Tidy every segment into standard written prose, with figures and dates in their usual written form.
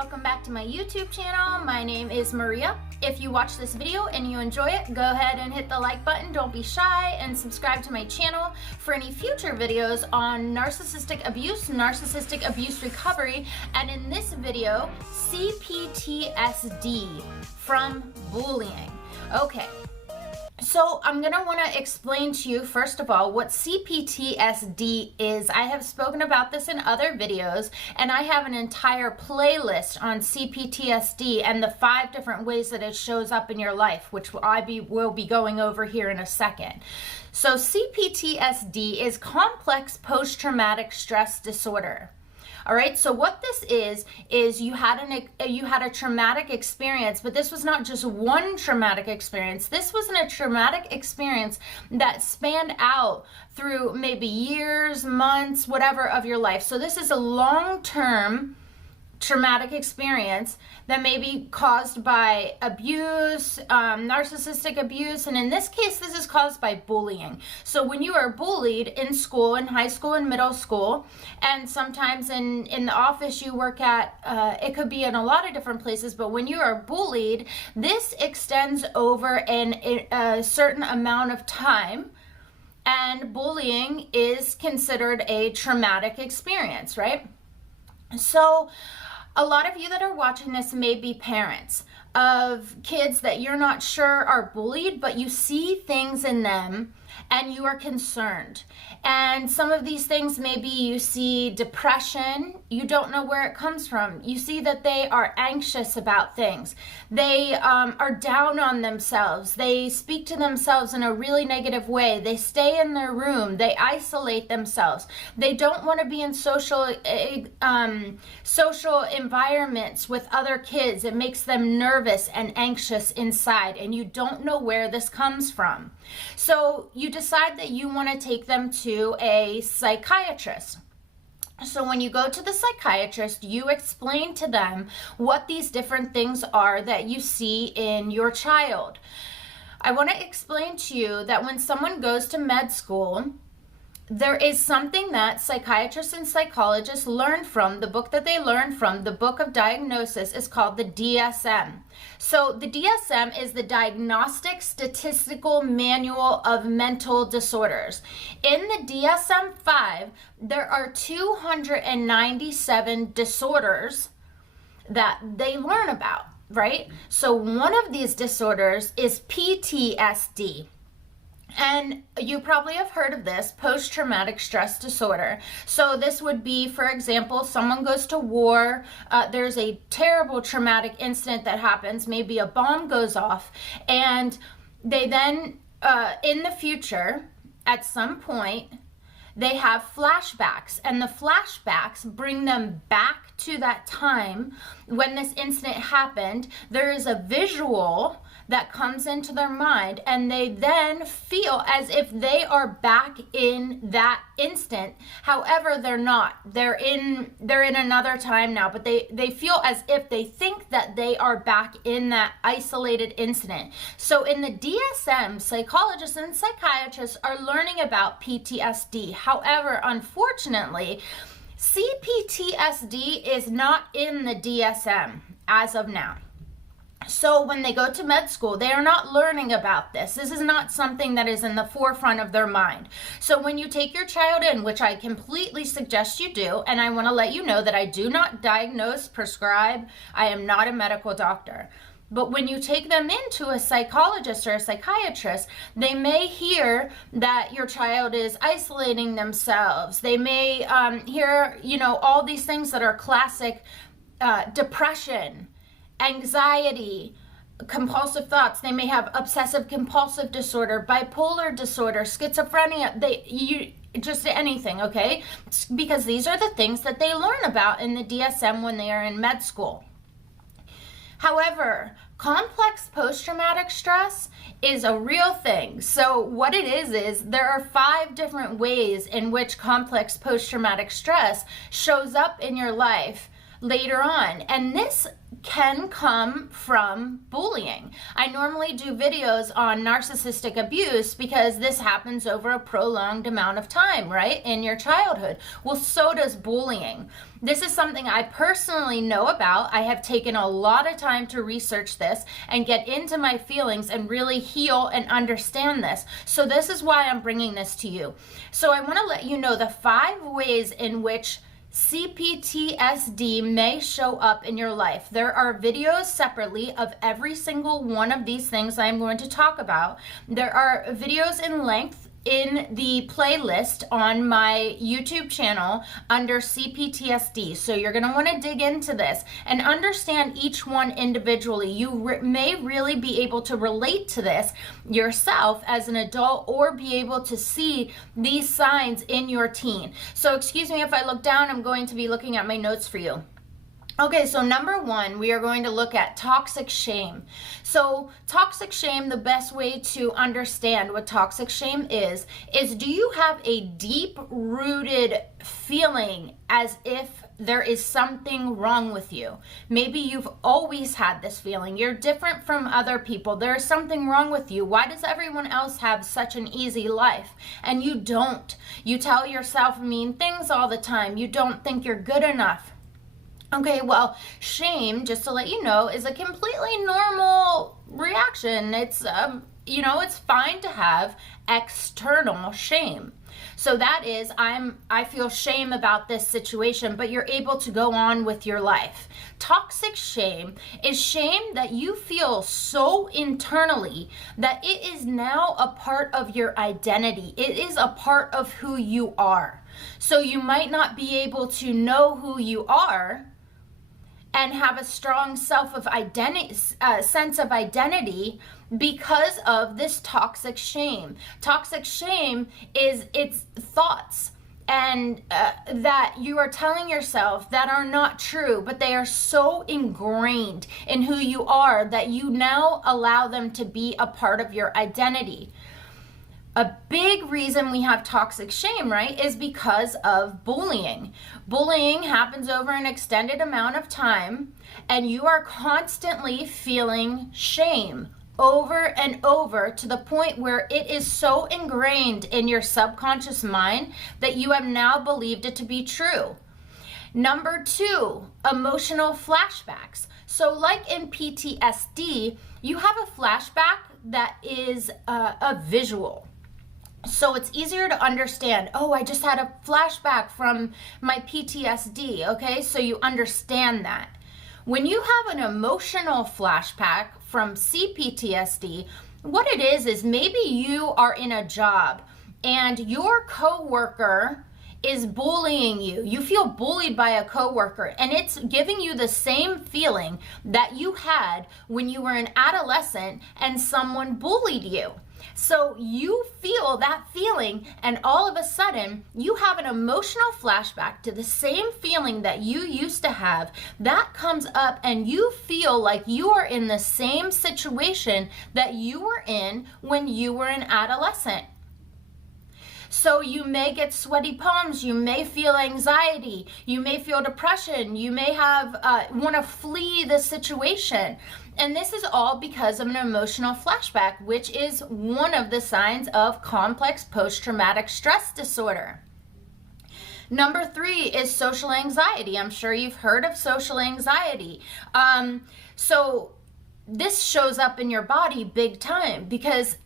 welcome back to my YouTube channel. My name is Maria. If you watch this video and you enjoy it, go ahead and hit the like button, don't be shy, and subscribe to my channel for any future videos on narcissistic abuse recovery, and in this video, C-PTSD from bullying. Okay. So I'm going to want to explain to you, first of all, what C-PTSD is. I have spoken about this in other videos, and I have an entire playlist on C-PTSD and the 5 different ways that it shows up in your life, which will be going over here in a second. So C-PTSD is complex post-traumatic stress disorder. All right, so what this is you had a traumatic experience, but this was not just one traumatic experience. This was a traumatic experience that spanned out through maybe years, months, whatever of your life. So this is a long-term traumatic experience that may be caused by abuse, narcissistic abuse, and in this case, this is caused by bullying. So when you are bullied in school, in high school and middle school, and sometimes in the office you work at, it could be in a lot of different places, but when you are bullied, this extends over a certain amount of time, and bullying is considered a traumatic experience, right? So a lot of you that are watching this may be parents of kids that you're not sure are bullied, but you see things in them and you are concerned. And some of these things, maybe you see depression, you don't know where it comes from. You see that they are anxious about things. They are down on themselves. They speak to themselves in a really negative way. They stay in their room. They isolate themselves. They don't want to be in social environments with other kids. It makes them nervous and anxious inside, and you don't know where this comes from. So you decide that you want to take them to a psychiatrist. So when you go to the psychiatrist, you explain to them what these different things are that you see in your child. I want to explain to you that when someone goes to med school, there is something that psychiatrists and psychologists learn from. The book that they learn from, the book of diagnosis, is called the DSM. So the DSM is the Diagnostic Statistical Manual of Mental Disorders. In the DSM-5, there are 297 disorders that they learn about, right? So one of these disorders is PTSD. And you probably have heard of this, post-traumatic stress disorder. So this would be, for example, someone goes to war, there's a terrible traumatic incident that happens, maybe a bomb goes off, and they then, in the future, at some point, they have flashbacks, and the flashbacks bring them back to that time when this incident happened. There is a visual that comes into their mind, and they then feel as if they are back in that instant. However, they're not. They're in another time now, but they feel as if they think that they are back in that isolated incident. So in the DSM, psychologists and psychiatrists are learning about PTSD. However, unfortunately, C-PTSD is not in the DSM as of now. So when they go to med school, they are not learning about this. This is not something that is in the forefront of their mind. So when you take your child in, which I completely suggest you do, and I want to let you know that I do not diagnose, prescribe, I am not a medical doctor. But when you take them into a psychologist or a psychiatrist, they may hear that your child is isolating themselves. They may hear, all these things that are classic depression, anxiety, compulsive thoughts. They may have obsessive compulsive disorder, bipolar disorder, schizophrenia, just anything, okay? Because these are the things that they learn about in the DSM when they are in med school. However, complex post-traumatic stress is a real thing. So what it is there are 5 different ways in which complex post-traumatic stress shows up in your life later on. And this can come from bullying. I normally do videos on narcissistic abuse because this happens over a prolonged amount of time, right, in your childhood. Well, so does bullying. This is something I personally know about. I have taken a lot of time to research this and get into my feelings and really heal and understand this. So this is why I'm bringing this to you. So I want to let you know the 5 ways in which C-PTSD may show up in your life. There are videos separately of every single one of these things I'm going to talk about. There are videos in length in the playlist on my YouTube channel under C-PTSD. So you're going to want to dig into this and understand each one individually. You may really be able to relate to this yourself as an adult or be able to see these signs in your teen. So excuse me if I look down, I'm going to be looking at my notes for you. Okay, so number 1, we are going to look at toxic shame. So toxic shame, the best way to understand what toxic shame is do you have a deep-rooted feeling as if there is something wrong with you? Maybe you've always had this feeling. You're different from other people. There is something wrong with you. Why does everyone else have such an easy life? And you don't. You tell yourself mean things all the time. You don't think you're good enough. Okay, well, shame, just to let you know, is a completely normal reaction. It's, it's fine to have external shame. So that is, I feel shame about this situation, but you're able to go on with your life. Toxic shame is shame that you feel so internally that it is now a part of your identity. It is a part of who you are. So you might not be able to know who you are and have a strong sense of identity because of this toxic shame. Toxic shame is its thoughts and that you are telling yourself that are not true, but they are so ingrained in who you are that you now allow them to be a part of your identity. A big reason we have toxic shame, right, is because of bullying. Bullying happens over an extended amount of time, and you are constantly feeling shame over and over to the point where it is so ingrained in your subconscious mind that you have now believed it to be true. Number 2, emotional flashbacks. So like in PTSD, you have a flashback that is a visual. So it's easier to understand, oh, I just had a flashback from my PTSD, okay? So you understand that. When you have an emotional flashback from C-PTSD, what it is maybe you are in a job and your coworker is bullying you. You feel bullied by a coworker, and it's giving you the same feeling that you had when you were an adolescent and someone bullied you. So you feel that feeling, and all of a sudden you have an emotional flashback to the same feeling that you used to have. That comes up and you feel like you are in the same situation that you were in when you were an adolescent. So you may get sweaty palms, you may feel anxiety, you may feel depression, you may have want to flee the situation. And this is all because of an emotional flashback, which is one of the signs of complex post-traumatic stress disorder. Number 3 is social anxiety. I'm sure you've heard of social anxiety. So this shows up in your body big time because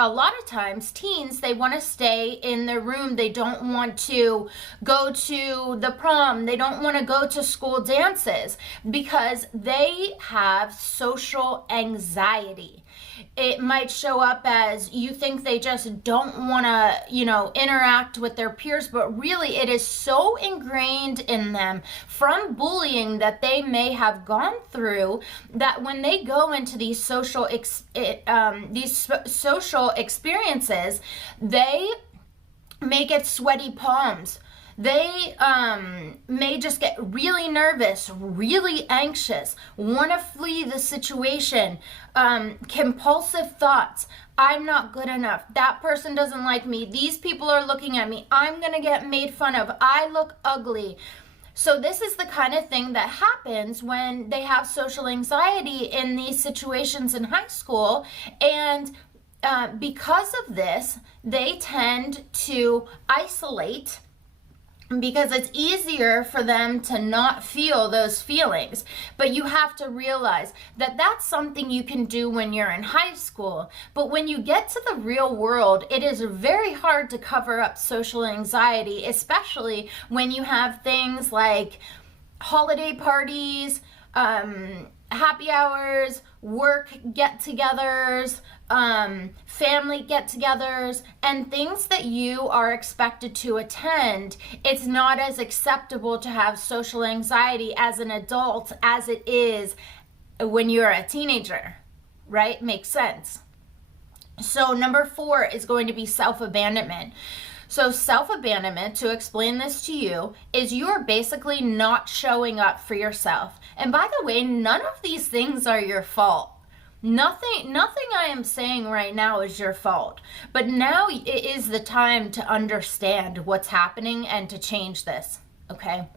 a lot of times teens, they want to stay in their room. They don't want to go to the prom. They don't want to go to school dances because they have social anxiety. It might show up as you think they just don't want to, interact with their peers, but really it is so ingrained in them from bullying that they may have gone through that when they go into these social experiences, they may get sweaty palms. They may just get really nervous, really anxious, want to flee the situation, compulsive thoughts. I'm not good enough. That person doesn't like me. These people are looking at me. I'm going to get made fun of. I look ugly. So this is the kind of thing that happens when they have social anxiety in these situations in high school. And because of this, they tend to isolate because it's easier for them to not feel those feelings. But you have to realize that that's something you can do when you're in high school. But when you get to the real world, it is very hard to cover up social anxiety, especially when you have things like holiday parties, happy hours, work get-togethers, family get-togethers, and things that you are expected to attend. It's not as acceptable to have social anxiety as an adult as it is when you're a teenager, right? Makes sense. So number 4 is going to be self-abandonment. So self-abandonment, to explain this to you, is you're basically not showing up for yourself. And by the way, none of these things are your fault. Nothing I am saying right now is your fault. But now it is the time to understand what's happening and to change this, okay?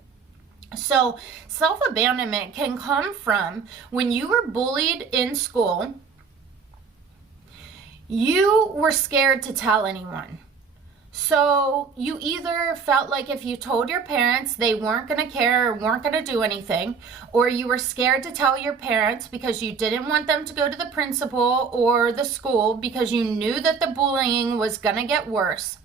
So self-abandonment can come from when you were bullied in school, you were scared to tell anyone. So you either felt like if you told your parents, they weren't going to care or weren't going to do anything, or you were scared to tell your parents because you didn't want them to go to the principal or the school because you knew that the bullying was going to get worse.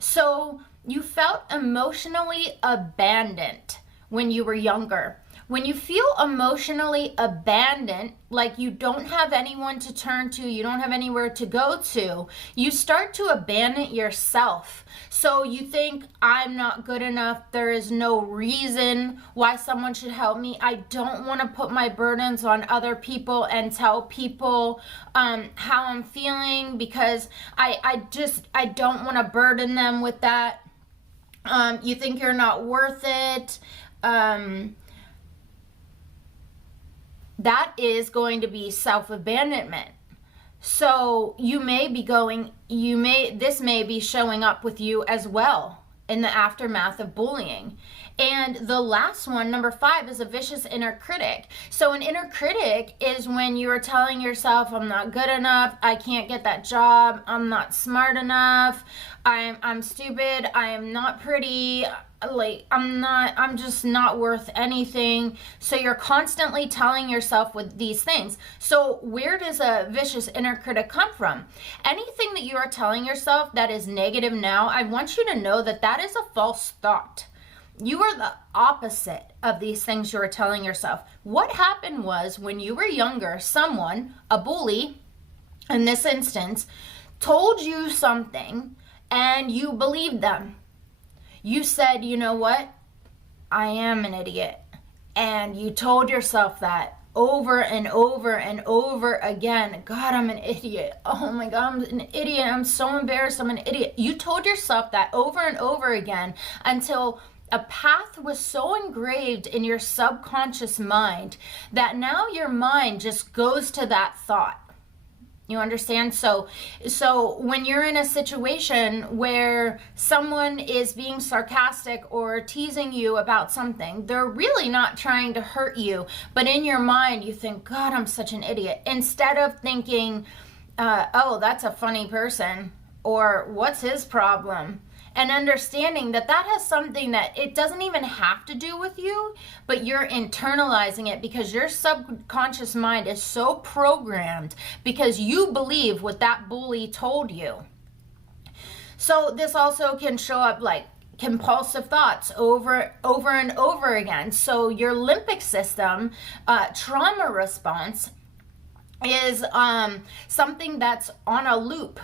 So you felt emotionally abandoned when you were younger. When you feel emotionally abandoned, like you don't have anyone to turn to, you don't have anywhere to go to, you start to abandon yourself. So you think, I'm not good enough, there is no reason why someone should help me, I don't want to put my burdens on other people and tell people how I'm feeling because I don't want to burden them with that. You think you're not worth it. That is going to be self-abandonment. So you may be this may be showing up with you as well in the aftermath of bullying. And the last one, number 5, is a vicious inner critic. So an inner critic is when you are telling yourself, I'm not good enough, I can't get that job, I'm not smart enough, I'm stupid, I am not pretty, like I'm just not worth anything. So you're constantly telling yourself with these things. So where does a vicious inner critic come from? Anything that you are telling yourself that is negative now, I want you to know that that is a false thought. You are the opposite of these things you are telling yourself. What happened was when you were younger, someone, a bully in this instance, told you something and you believed them. You said, you know what? I am an idiot. And you told yourself that over and over and over again. God, I'm an idiot. Oh my God, I'm an idiot. I'm so embarrassed. I'm an idiot. You told yourself that over and over again until a path was so engraved in your subconscious mind that now your mind just goes to that thought. You understand? So when you're in a situation where someone is being sarcastic or teasing you about something, they're really not trying to hurt you, but in your mind you think, God, I'm such an idiot. Instead of thinking, oh, that's a funny person, or what's his problem? And understanding that that has something that it doesn't even have to do with you, but you're internalizing it because your subconscious mind is so programmed because you believe what that bully told you. So this also can show up like compulsive thoughts over and over again. So your limbic system trauma response is something that's on a loop.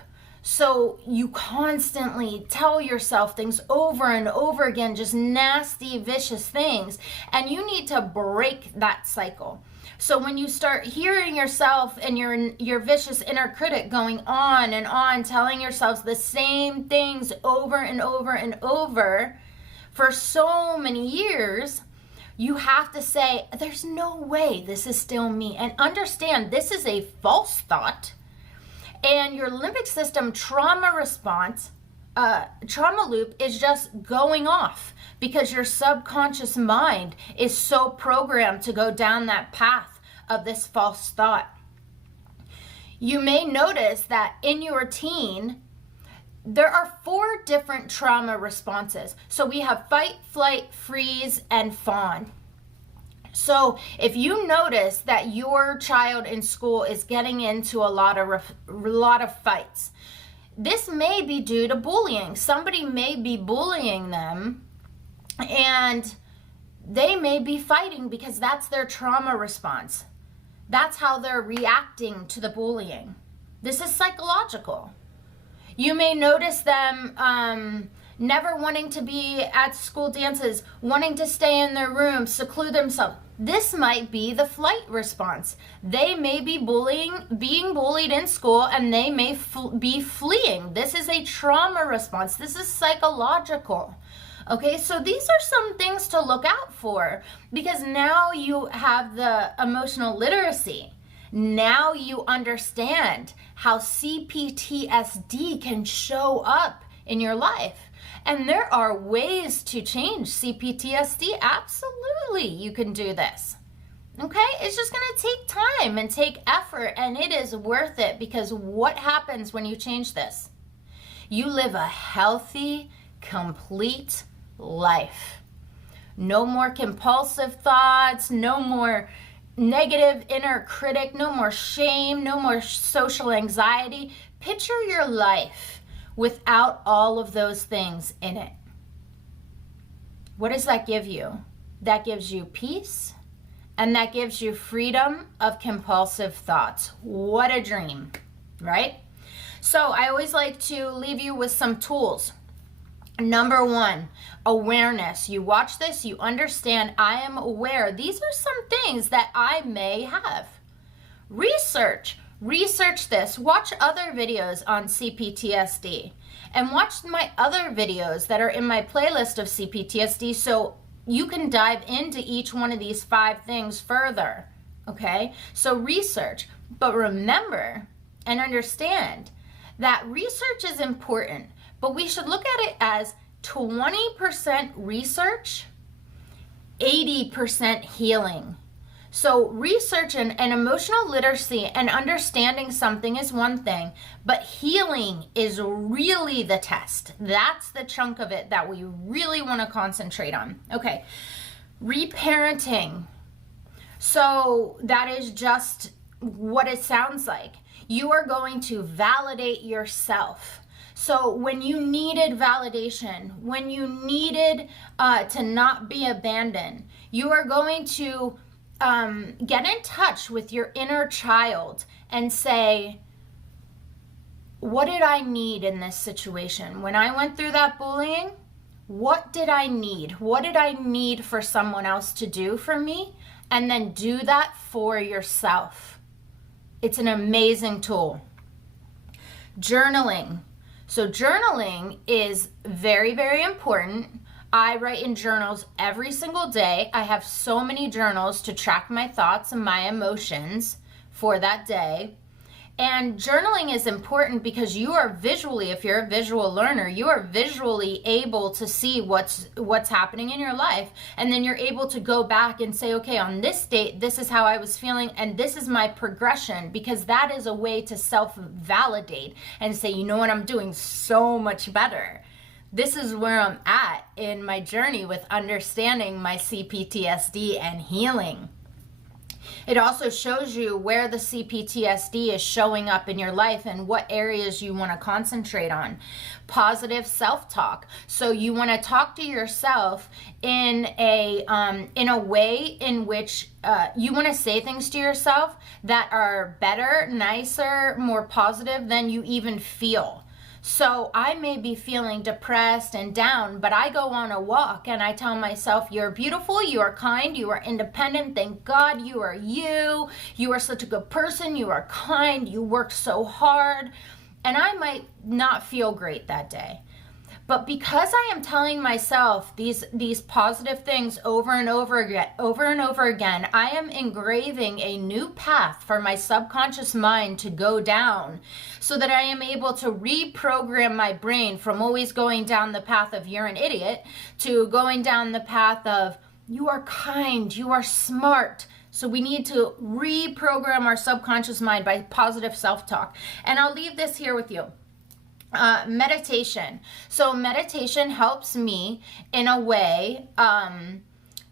So you constantly tell yourself things over and over again, just nasty, vicious things, and you need to break that cycle. So when you start hearing yourself and your vicious inner critic going on and on, telling yourselves the same things over and over and over for so many years, you have to say, there's no way this is still me, and understand this is a false thought. And your limbic system trauma response trauma loop is just going off because your subconscious mind is so programmed to go down that path of this false thought. You may notice that in your teen, there are 4 different trauma responses. So we have fight, flight, freeze, and fawn. So if you notice that your child in school is getting into a lot of fights, this may be due to bullying. Somebody may be bullying them and they may be fighting because that's their trauma response. That's how they're reacting to the bullying. This is psychological. You may notice them never wanting to be at school dances, wanting to stay in their room, seclude themselves. This might be the flight response. They may be being bullied in school, and they may be fleeing. This is a trauma response. This is psychological. Okay, so these are some things to look out for, because now you have the emotional literacy. Now you understand how C-PTSD can show up in your life. And there are ways to change C-PTSD. Absolutely, you can do this. Okay, it's just going to take time and take effort, and it is worth it, because what happens when you change this? You live a healthy, complete life. No more compulsive thoughts, no more negative inner critic, no more shame, no more social anxiety. Picture your life without all of those things in it. What does that give you? That gives you peace, and that gives you freedom of compulsive thoughts. What a dream, right? So I always like to leave you with some tools. Number 1, awareness. You watch this, you understand, I am aware. These are some things that I may have. Research this. Watch other videos on C-PTSD, and watch my other videos that are in my playlist of C-PTSD, so you can dive into each one of these 5 things further. Okay, so research, but remember and understand that research is important, but we should look at it as 20% research, 80% healing. So research and emotional literacy and understanding something is one thing, but healing is really the test. That's the chunk of it that we really want to concentrate on. Okay, reparenting. So that is just what it sounds like. You are going to validate yourself. So when you needed validation, when you needed to not be abandoned, you are going to get in touch with your inner child and say, what did I need in this situation? When I went through that bullying, what did I need? What did I need for someone else to do for me? And then do that for yourself. It's an amazing tool. Journaling. So journaling is very, very important. I write in journals every single day. I have so many journals to track my thoughts and my emotions for that day. And journaling is important because you are visually, if you're a visual learner, you are visually able to see what's happening in your life. And then you're able to go back and say, okay, on this date, this is how I was feeling, and this is my progression, because that is a way to self-validate and say, you know what, I'm doing so much better. This is where I'm at in my journey with understanding my C-PTSD and healing. It also shows you where the C-PTSD is showing up in your life and what areas you want to concentrate on. Positive self-talk. So you want to talk to yourself in a way in which you want to say things to yourself that are better, nicer, more positive than you even feel. So I may be feeling depressed and down, but I go on a walk and I tell myself, you're beautiful, you are kind, you are independent, thank God you are you. You are such a good person, you are kind, you work so hard. And I might not feel great that day. But because I am telling myself these positive things over and over again, I am engraving a new path for my subconscious mind to go down, so that I am able to reprogram my brain from always going down the path of you're an idiot to going down the path of you are kind, you are smart. So we need to reprogram our subconscious mind by positive self-talk. And I'll leave this here with you. Meditation. So meditation helps me in a way,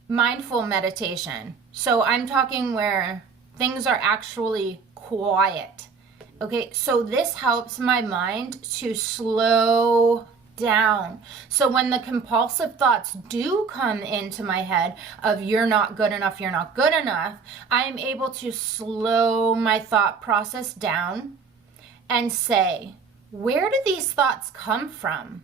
mindful meditation. So I'm talking where things are actually quiet. Okay, so this helps my mind to slow down. So when the compulsive thoughts do come into my head of you're not good enough, I am able to slow my thought process down and say, where do these thoughts come from?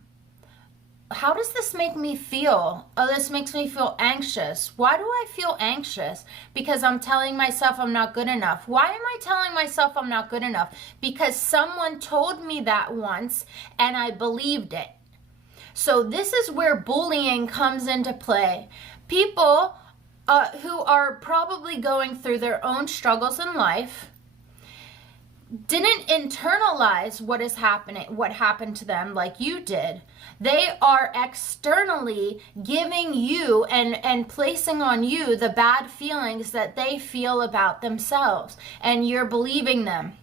How does this make me feel? Oh, this makes me feel anxious. Why do I feel anxious? Because I'm telling myself I'm not good enough. Why am I telling myself I'm not good enough? Because someone told me that once and I believed it. So this is where bullying comes into play. People who are probably going through their own struggles in life didn't internalize what happened to them like you did. They are externally giving you and placing on you the bad feelings that they feel about themselves, and you're believing them.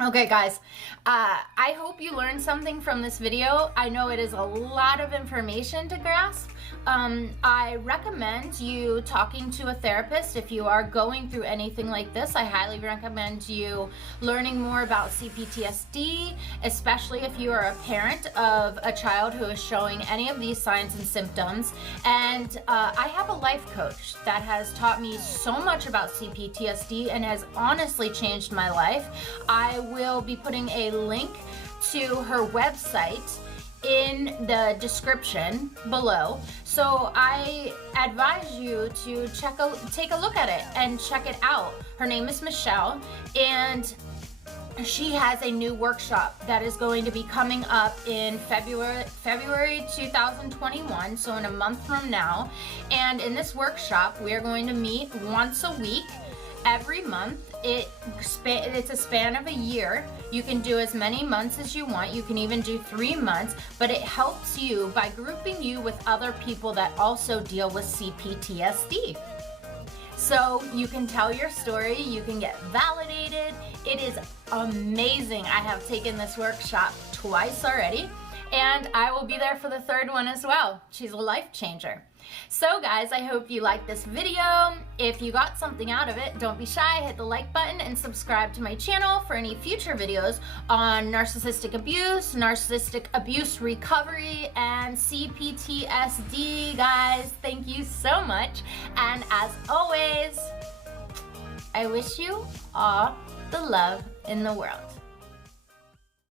Okay, guys, I hope you learned something from this video. I know it is a lot of information to grasp. I recommend you talking to a therapist if you are going through anything like this. I highly recommend you learning more about C-PTSD, especially if you are a parent of a child who is showing any of these signs and symptoms. And I have a life coach that has taught me so much about C-PTSD and has honestly changed my life. I will be putting a link to her website in the description below, so I advise you to take a look at it and check it out. Her name is Michelle, and she has a new workshop that is going to be coming up in February 2021, so in a month from now. And in this workshop, we are going to meet once a week, every month. It's a span of a year. You can do as many months as you want. You can even do 3 months, but it helps you by grouping you with other people that also deal with C-PTSD. So you can tell your story, you can get validated. It is amazing. I have taken this workshop twice already, and I will be there for the third one as well. She's a life changer. So guys, I hope you liked this video. If you got something out of it, don't be shy, hit the like button and subscribe to my channel for any future videos on narcissistic abuse recovery, and C-PTSD, guys. Thank you so much. And as always, I wish you all the love in the world.